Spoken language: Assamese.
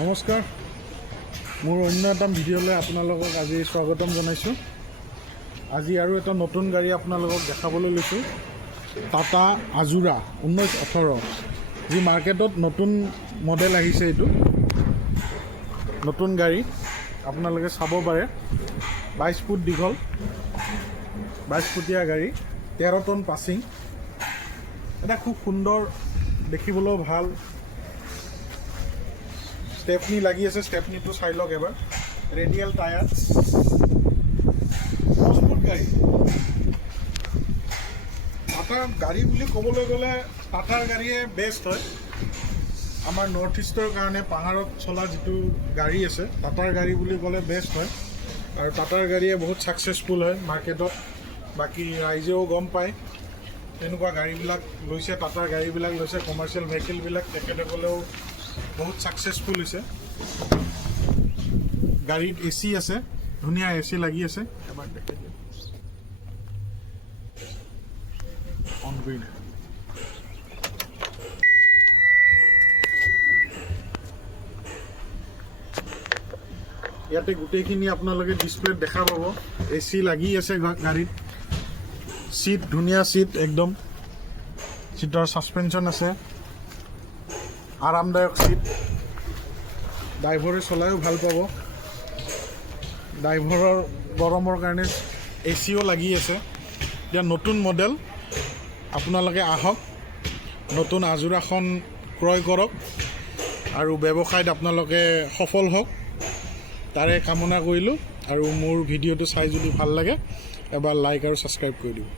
নমস্কাৰ, মোৰ অন্য এটা ভিডিঅ'লৈ আপোনালোকক আজি স্বাগতম জনাইছোঁ। আজি আৰু এটা নতুন গাড়ী আপোনালোকক দেখাবলৈ লৈছোঁ, টাটা আজোৰা 1918, যি মাৰ্কেটত নতুন মডেল আহিছে। এইটো নতুন গাড়ী, আপোনালোকে চাব পাৰে। 22 ফুট দীঘল, 22 ফুটীয়া গাড়ী, 13 টন পাছিং। এটা খুব সুন্দৰ, দেখিবলৈও ভাল। স্টেপনি লাগি আছে, স্টেপনিটো চাই লওক এবাৰ। ৰেডিয়েল টায়াৰ, মজবুত গাড়ী। টাটাৰ গাড়ী বুলি ক'বলৈ গ'লে টাটাৰ গাড়ীয়ে বেষ্ট হয়। আমাৰ নৰ্থ ইষ্টৰ কাৰণে পাহাৰত চলা যিটো গাড়ী আছে, টাটাৰ গাড়ী বুলি ক'লে বেষ্ট হয়। আৰু টাটাৰ গাড়ীয়ে বহুত ছাকচেছফুল হয় মাৰ্কেটত। বাকী ৰাইজেও গম পায়, তেনেকুৱা গাড়ীবিলাক লৈছে, টাটাৰ গাড়ীবিলাক লৈছে। কমাৰ্চিয়েল ভেহিকেলবিলাক তেখেতসকলেও বহুত ছাকচেছফুল হৈছে। গাড়ীত AC আছে, ধুনীয়া AC লাগি আছে। এবাৰ দেখাই দিয়ক, অন কৰি নাই। ইয়াতে গোটেইখিনি আপোনালোকে ডিছপ্লেত দেখা পাব। AC লাগি আছে গাড়ীত। চিট ধুনীয়া, চিট একদম। চিটৰ ছাছপেনশ্যন আছে, আৰামদায়ক চিট। ড্ৰাইভাৰে চলায়ো ভাল পাব। ড্ৰাইভাৰৰ গৰমৰ কাৰণে ACও লাগি আছে। এতিয়া নতুন মডেল, আপোনালোকে আহক, নতুন আজোৰাখন ক্ৰয় কৰক আৰু ব্যৱসায়ত আপোনালোকে সফল হওক, তাৰে কামনা কৰিলোঁ। আৰু মোৰ ভিডিঅ'টো চাই যদি ভাল লাগে, এবাৰ লাইক আৰু ছাবস্ক্ৰাইব কৰি দিব।